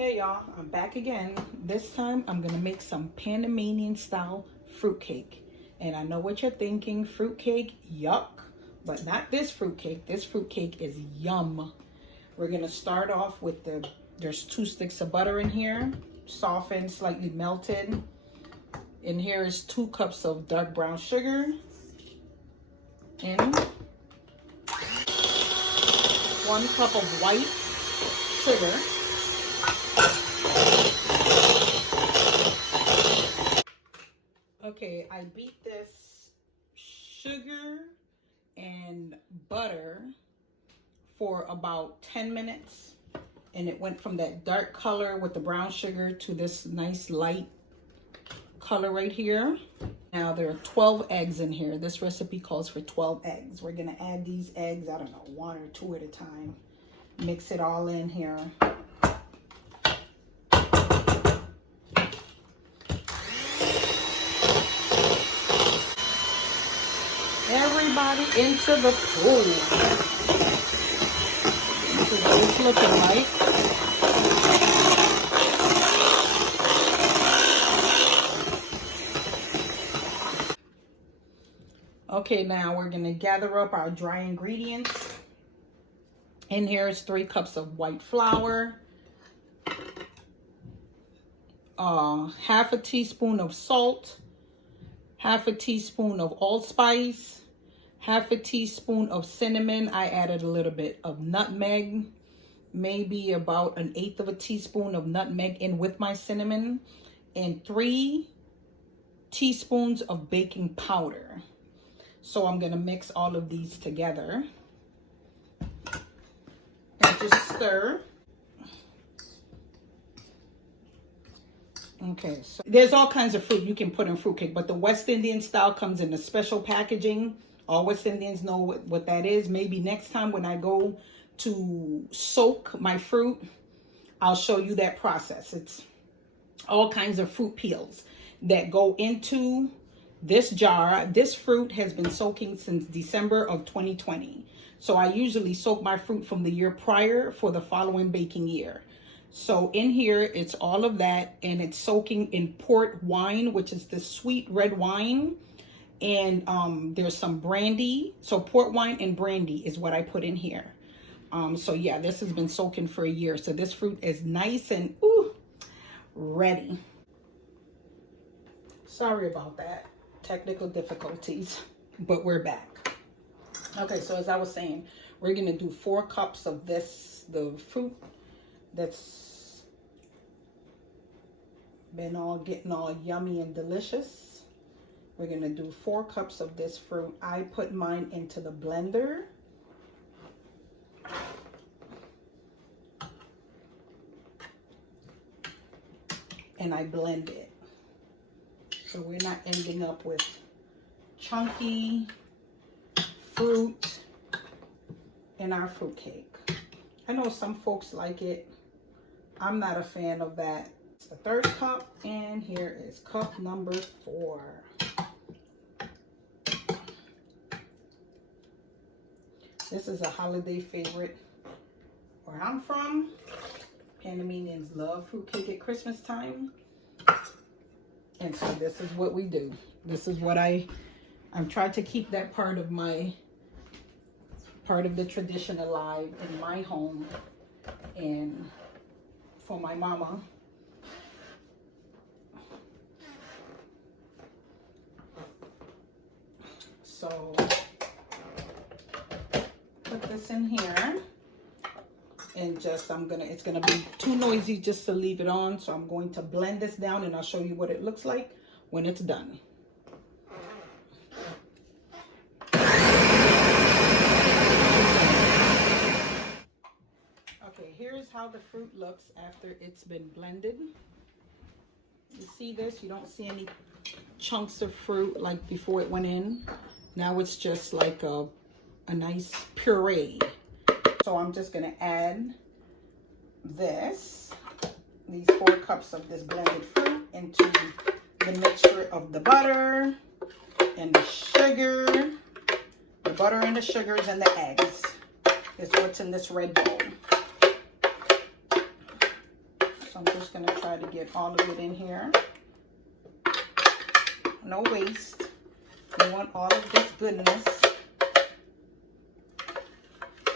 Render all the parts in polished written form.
Hey y'all, I'm back again. This time I'm gonna make some Panamanian style fruitcake. And I know what you're thinking, fruitcake, yuck. But not this fruitcake. This fruitcake is yum. We're gonna start off with there's 2 sticks of butter in here, softened, slightly melted. In here is 2 cups of dark brown sugar. In 1 cup of white sugar. Okay, I beat this sugar and butter for about 10 minutes. And it went from that dark color with the brown sugar to this nice light color right here. Now there are 12 eggs in here. This recipe calls for 12 eggs. We're gonna add these eggs, I don't know, 1 or 2 at a time. Mix it all in here. Everybody into the pool. This is what it's looking like. Okay, now we're gonna gather up our dry ingredients. In here is 3 cups of white flour, half a teaspoon of salt, half a teaspoon of allspice, half a teaspoon of cinnamon. I added a little bit of nutmeg, maybe about 1/8 of a teaspoon of nutmeg in with my cinnamon, and 3 teaspoons of baking powder. So I'm gonna mix all of these together and just stir. Okay, so there's all kinds of fruit you can put in fruitcake, but the West Indian style comes in a special packaging. All West Indians know what that is. Maybe next time when I go to soak my fruit, I'll show you that process. It's all kinds of fruit peels that go into this jar. This fruit has been soaking since December of 2020. So I usually soak my fruit from the year prior for the following baking year. So in here, it's all of that, and it's soaking in port wine, which is the sweet red wine. And there's some brandy. So port wine and brandy is what I put in here. So yeah, this has been soaking for a year. So this fruit is nice and ready. Sorry about that. Technical difficulties, but we're back. Okay, so as I was saying, we're gonna do 4 cups of this, the fruit that's been getting all yummy and delicious. We're gonna do 4 cups of this fruit. I put mine into the blender. And I blend it. So we're not ending up with chunky fruit in our fruit cake. I know some folks like it. I'm not a fan of that. It's the 3rd cup, and here is cup number 4. This is a holiday favorite where I'm from. Panamanians love fruitcake at Christmas time. And so this is what we do. This is what I'm trying to keep that part of the tradition alive in my home and for my mama. So put this in here. And just it's gonna be too noisy just to leave it on, so I'm going to blend this down and I'll show you what it looks like when it's done. Okay, here's how the fruit looks after it's been blended. You see this? You don't see any chunks of fruit like before it went in. Now it's just like a nice puree. So I'm just going to add these 4 cups of this blended fruit into the mixture of the butter and the sugar, the butter and the sugars and the eggs. Is what's in this red bowl. So I'm just going to try to get all of it in here. No waste. We want all of this goodness.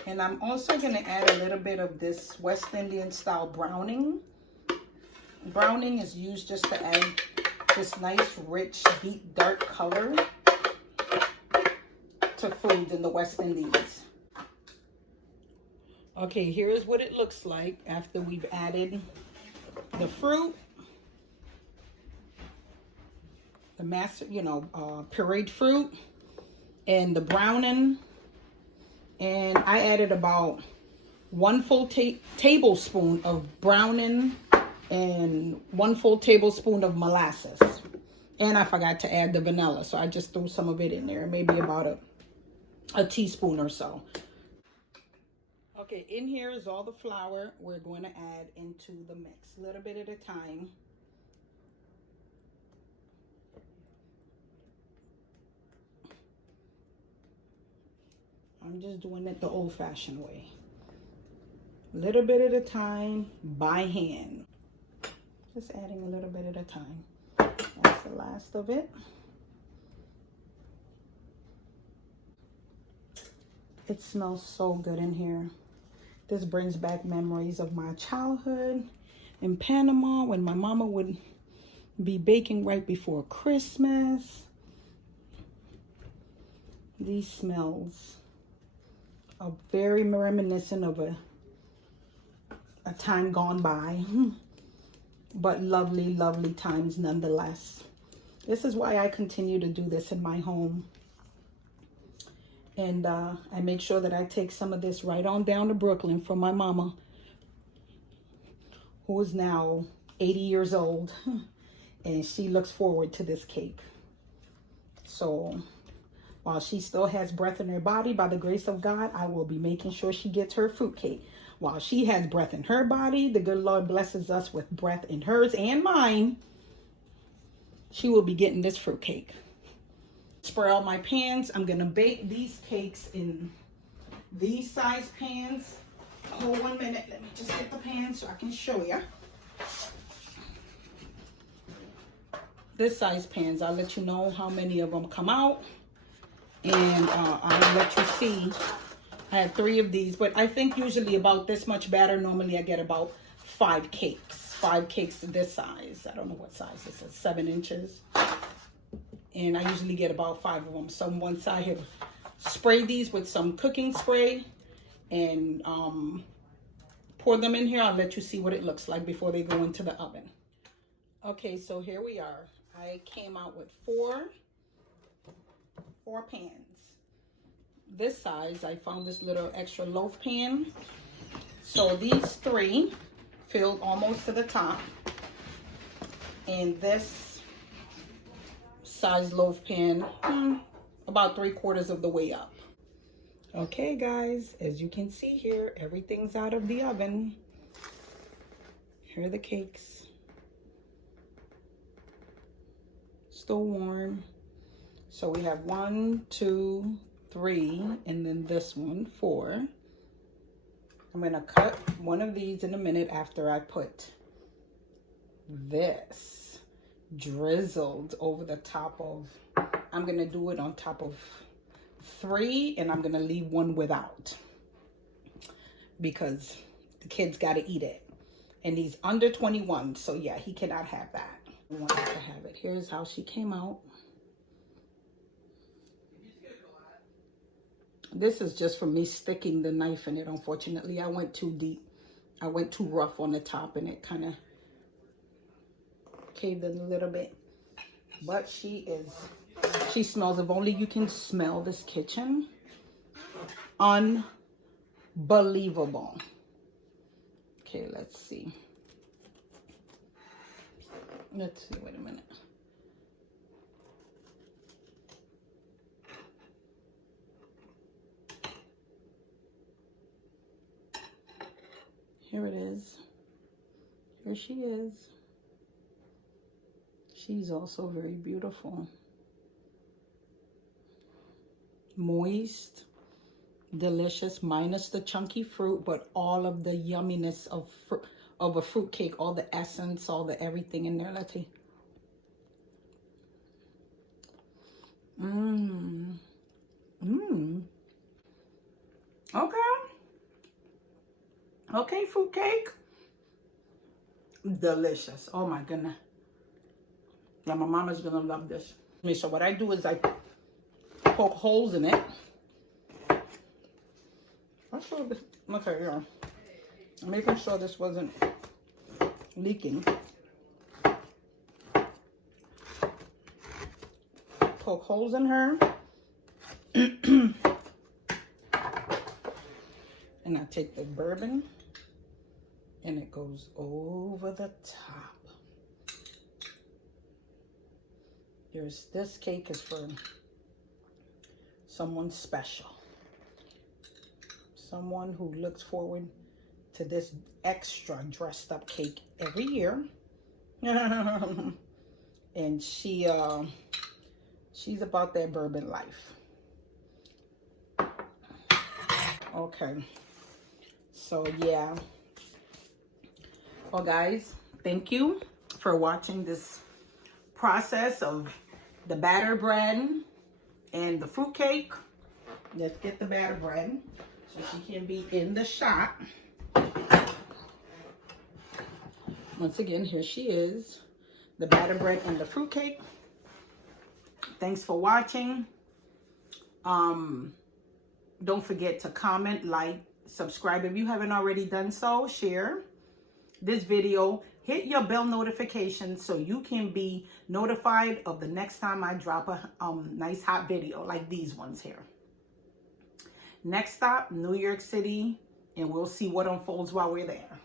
And I'm also going to add a little bit of this West Indian style browning. Browning is used just to add this nice, rich, deep, dark color to food in the West Indies. Okay, here's what it looks like after we've added the fruit, the pureed fruit, and the browning. And I added about 1 full tablespoon of browning and 1 full tablespoon of molasses. And I forgot to add the vanilla, so I just threw some of it in there, maybe about a teaspoon or so. Okay, in here is all the flour we're going to add into the mix, a little bit at a time. I'm just doing it the old-fashioned way. A little bit at a time, by hand. Just adding a little bit at a time. That's the last of it. It smells so good in here. This brings back memories of my childhood in Panama when my mama would be baking right before Christmas. These smells are very reminiscent of a time gone by, but lovely, lovely times nonetheless. This is why I continue to do this in my home. And I make sure that I take some of this right on down to Brooklyn for my mama, who is now 80 years old, and she looks forward to this cake. So while she still has breath in her body, by the grace of God, I will be making sure she gets her fruit cake. While she has breath in her body, the good Lord blesses us with breath in hers and mine. She will be getting this fruit cake. Spray all my pans. I'm going to bake these cakes in these size pans. Hold 1 minute. Let me just get the pan so I can show you. This size pans, I'll let you know how many of them come out. And I'll let you see. I have 3 of these, but I think usually about this much batter. Normally I get about 5 cakes. 5 cakes this size. I don't know what size this is, 7 inches. And I usually get about 5 of them. So once I have sprayed these with some cooking spray and pour them in here, I'll let you see what it looks like before they go into the oven. Okay, so here we are. I came out with 4 pans. This size, I found this little extra loaf pan. So these 3 filled almost to the top. And this size loaf pan, about 3/4 of the way up. Okay guys, as you can see here, everything's out of the oven. Here are the cakes. Still warm. So we have 1, 2, 3, and then this one, 4. I'm gonna cut one of these in a minute after I put this drizzled over the top of, I'm gonna do it on top of 3, and I'm gonna leave 1 without because the kid's got to eat it, and he's under 21, so yeah, he cannot have that. I want him to have it. Here's how she came out. This is just from me sticking the knife in it. Unfortunately, I went too deep. I went too rough on the top, and it kind of caved in a little bit. But she smells, if only you can smell this kitchen. Unbelievable. Okay, let's see. Let's see, wait a minute. Here it is. Here she is. She's also very beautiful. Moist, delicious, minus the chunky fruit, but all of the yumminess of of a fruit cake. All the essence, all the everything in there. Let's see. Mmm. Mmm. Okay. Okay, fruit cake. Delicious. Oh my goodness. Yeah, my mama's gonna love this. So what I do is I poke holes in it. I'm sure this, okay, yeah. I'm making sure this wasn't leaking. Poke holes in her. And I take the bourbon and it goes over the top. This cake is for someone special. Someone who looks forward to this extra dressed up cake every year. And she's about that bourbon life. Okay. So yeah. Well guys, thank you for watching this process of the batter bread and the fruit cake. Let's get the batter bread so she can be in the shot. Once again, here she is, the batter bread and the fruit cake. Thanks for watching. Don't forget to comment, like, subscribe if you haven't already done so. Share this video. Hit your bell notification so you can be notified of the next time I drop a nice hot video like these ones here. Next stop, New York City, and we'll see what unfolds while we're there.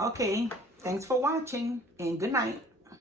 Okay, thanks for watching and good night.